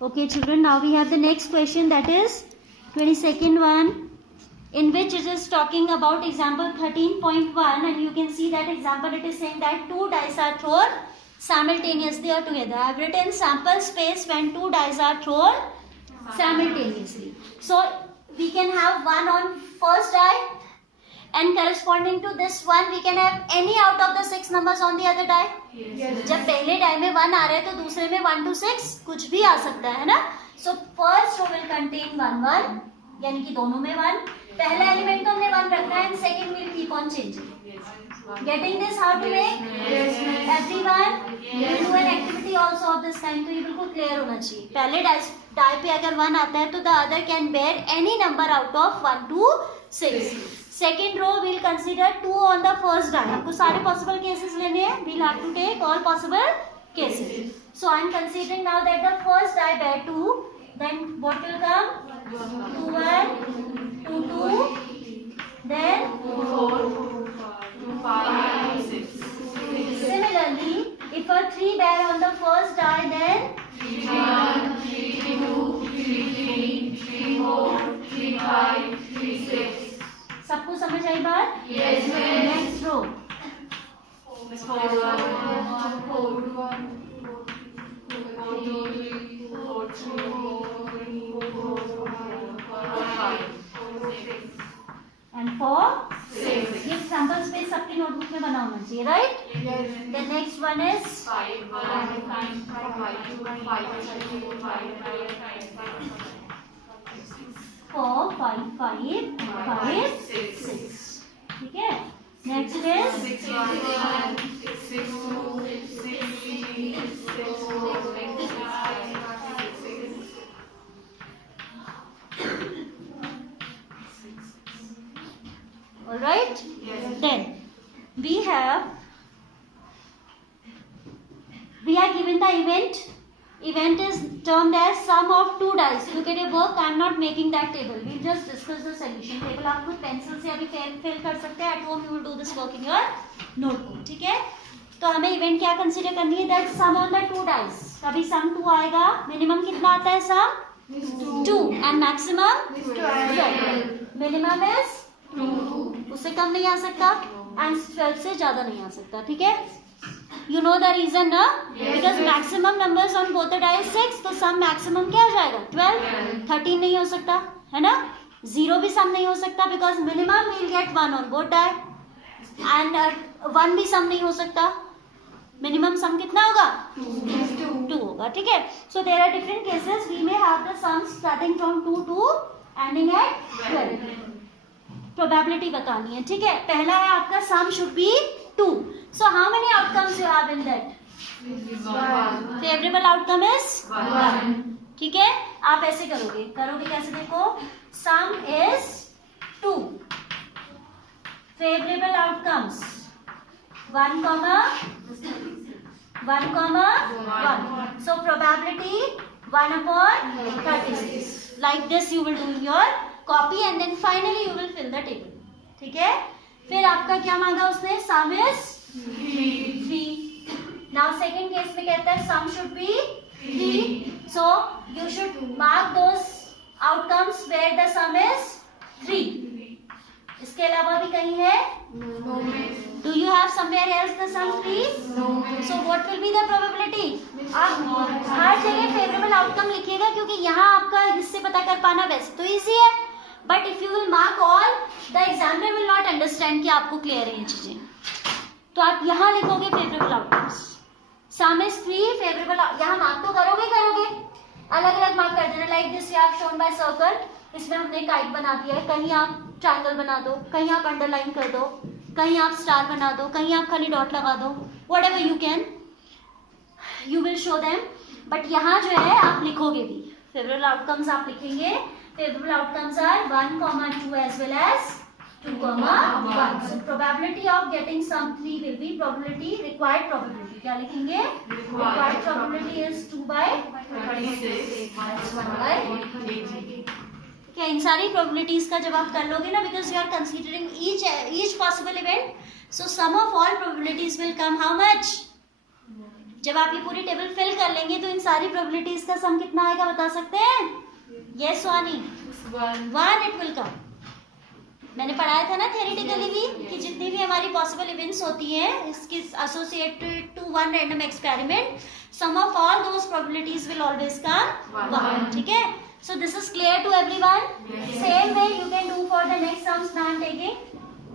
Okay, children, now we have the next question, that is 22nd one, in which it is talking about example 13.1, and you can see that example, it is saying that two dice are thrown simultaneously or together. I have written sample space when two dice are thrown simultaneously. So we can have one on first die, and corresponding to this one we can have any out of the 6 numbers on the other die. Yes. जब पहले die में 1 आ रहा है तो दूसरे में 1 to 6 कुछ भी आ सकता है ना. So first row will contain 1 1, यानी कि दोनों में 1. पहला एलिमेंट तो हमने 1 रखना है, and second will keep on changing. Getting this how to make? Everyone will do an activity also of this kind. तो ये बिल्कुल क्लियर होना चाहिए. पहले डाई पे अगर 1 आता है तो the other can bear any number out of 1 to 6. Second row we'll consider 2 on the first die. आपको सारे possible cases लेने हैं. We'll have to take all possible cases. So I'm considering now that the first die bear 2. Then what will come? 2 1, 2 2. Then 4, 5, 6. Similarly, if a 3 bear on the first die, then 3 1, 3 2, 3 3, 3 4, 3 5, 3 6. सबको समझ आई बात? Yes, ma'am. Next row. 4 1, 4 1, 4 2, 4 3, 4 5, 6. And 4 6. ये sample space सबकी notebook में बना होना चाहिए, right? Yes. The next one is 5 1, 5 2, 5 3, 5 5, 4 5 5 5 6. ठीक है. Next is 6 1, 6 2, 6 3, 6 4, 6 5, 6. all right. Yes. Then we are given the event. Event is termed as sum of two dice. Look at your work. I am not making that table. We'll just discuss the solution. Table आप खुद pencil से अभी fill कर सकते हैं. At home you will do this work in your notebook. ठीक है. तो हमें इवेंट क्या कंसीडर करनी है? That sum on the two dice. कभी सम 2 आएगा. मिनिमम कितना आता है sum? 2. And maximum 12. Minimum is 2. उससे कम नहीं आ सकता, एंड 12 से ज्यादा नहीं आ सकता. ठीक है. You know the reason, ना? Because maximum numbers on both the die is 6, तो sum maximum क्या हो जाएगा? 12. 13 नहीं हो सकता, है ना? 0 भी sum नहीं हो सकता, because minimum we'll get 1 on both die, and 1 भी sum नहीं हो सकता. Minimum sum कितना होगा? 2 होगा. ठीक है. So there are different cases. We may have the sums starting from 2 to ending at 12. Probability बतानी है. ठीक है. पहला है आपका sum should be 2. So how many outcomes you have in that? 1. Favorable outcome is 1. ठीक है. आप ऐसे करोगे कैसे? देखो, sum is 2. Favorable outcomes 1 comma 1. So probability 1 upon 36. Like this you will do in your copy, and then finally you will fill the table. ठीक है. फिर आपका क्या मांगा उसने? Sum is 3. Now second case में कहता है sum should be 3. So you should mark those outcomes where the sum is 3. इसके अलावा भी कहीं है? No. Do you have somewhere else the sum 3? No. So what will be the probability? आप हर जगह favorable outcome लिखिएगा, क्योंकि यहाँ आपका इससे पता कर पाना वैसे तो easy है, but if you will mark all, the examiner will not understand कि आपको clear है ये चीजें. तो आप यहाँ लिखोगे favorable outcomes. Sum is 3, favorable. यहाँ मार्क तो करोगे, अलग अलग मार्क कर देना. Like this you have shown by circle. इसमें हमने काइट बना दिया है. कहीं आप ट्रायंगल बना दो, कहीं आप अंडरलाइन कर दो, कहीं आप स्टार बना दो, कहीं आप खाली डॉट लगा दो. Whatever you can, you will show them. But यहाँ जो है आप लिखोगे भी. Favorable outcomes आप लिखेंगे. Favorable outcomes are 1, 2 as well as 2, 1. So probability of getting sum 3 will be required probability. क्या लिखेंगे? Required probability is 2 by 36. 1 by. क्या इन सारी probabilities का जब आप कर लोगे ना, because you are considering each possible event, so sum of all probabilities will come how much? जब आप ये पूरी टेबल फिल कर लेंगे तो इन सारी प्रोबेबिलिटीज का सम कितना आएगा बता सकते हैं? यस वानी, 1 इट विल कम। मैंने पढ़ाया था ना थ्योरेटिकली भी कि जितनी भी हमारी पॉसिबल इवेंट्स होती हैं इसकी associated to one random experiment, sum of all those probabilities will always come 1। ठीक है, so this is clear to everyone? Same way you can do for the next sums now I am taking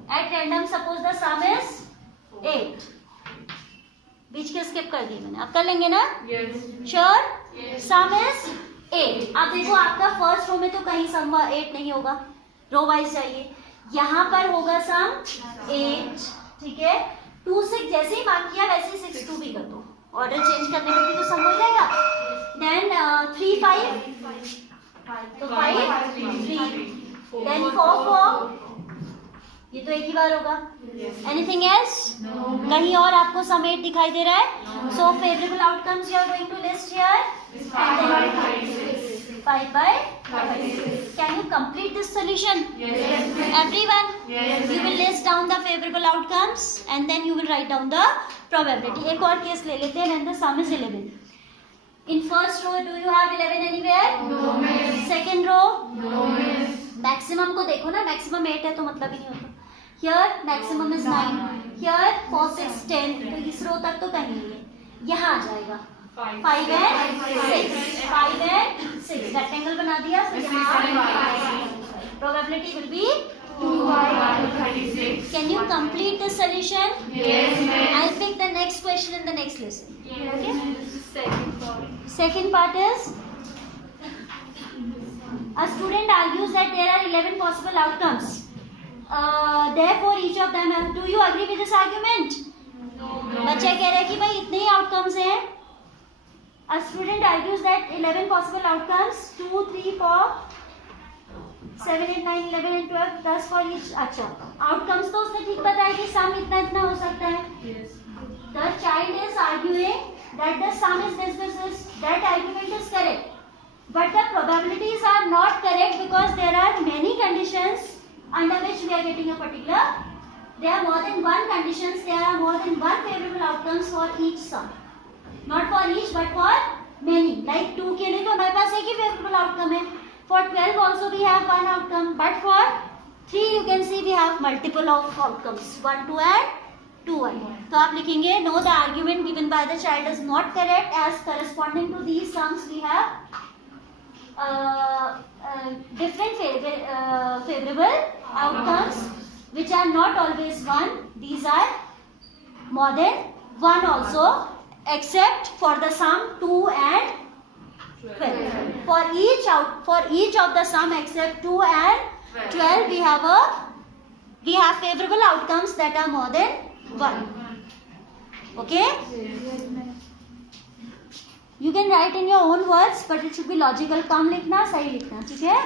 at random. Suppose the sum is 8, बीच के skip कर दी मैंने, अब कर लेंगे ना? Sure? Some is 8। अब देखो आपका फर्स्ट रो में तो कहीं सम 8 नहीं होगा, रो वाइज चाहिए। यहाँ पर होगा सम 8, ठीक है। 2 6 जैसे ही मार्क किया वैसे ही 6 2 भी कर दो, ऑर्डर चेंज करने में भी तो सम हो जाएगा। देन 3 5 तो 5 3, देन 4 4, ये तो एक ही बार होगा। Anything else? कहीं और आपको सम 8 दिखाई दे रहा है? So favourable outcomes you are going to list here, 5 by 36. Can you complete this solution? Everyone? You will list down the favorable outcomes and then you will write down the probability. एक और case ले लेते हैं when the sum is 11. In first row do you have 11 anywhere? No, miss. Second row? No, miss. Maximum को देखो ना, maximum 8 है तो मतलब ही नहीं होता। Here maximum is 9. Here 4 6 10, तो इस रो तक तो कहीं नहीं है। यहाँ आ जाएगा 5 and 6, 5 and 6 रेक्टेंगल बना दिया, so यहाँ probability will be 2 by 36. Can you complete the solution? Yes, ma'am. I'll pick the next question in the next lesson. Okay? Second part. Second part is, a student argues that there are 11 possible outcomes. Therefore, each of them have. Do you agree with this argument? No. बच्चे कह रहे हैं कि भाई इतने ही outcomes हैं. A student argues that 11 possible outcomes, 2 3 4 7 8 9 11 and 12 10 for each. अच्छा, outcomes तो उसने ठीक बताया कि sum इतना इतना हो सकता है. Yes. The child is arguing that the sum is this. That argument is correct, but the probabilities are not correct because there are many conditions under which we are getting a particular. There are more than one conditions. There are more than one favorable outcomes for each sum. Not for each, but for many. Like 2 के लिए तो हमारे पास एक ही favorable outcome है. For 12 also we have one outcome, but for 3 you can see we have multiple of outcomes. 1 2 and 2 1. तो आप लिखेंगे no, the argument given by the child is not correct as corresponding to these sums we have different favorable outcomes which are not always one. These are more than one also, except for the sum 2 and 12. For each of the sum except 2 and 12 we have favorable outcomes that are more than 1. Okay? You can write in your own words, but it should be logical. कम लिखना, सही लिखना, ठीक है?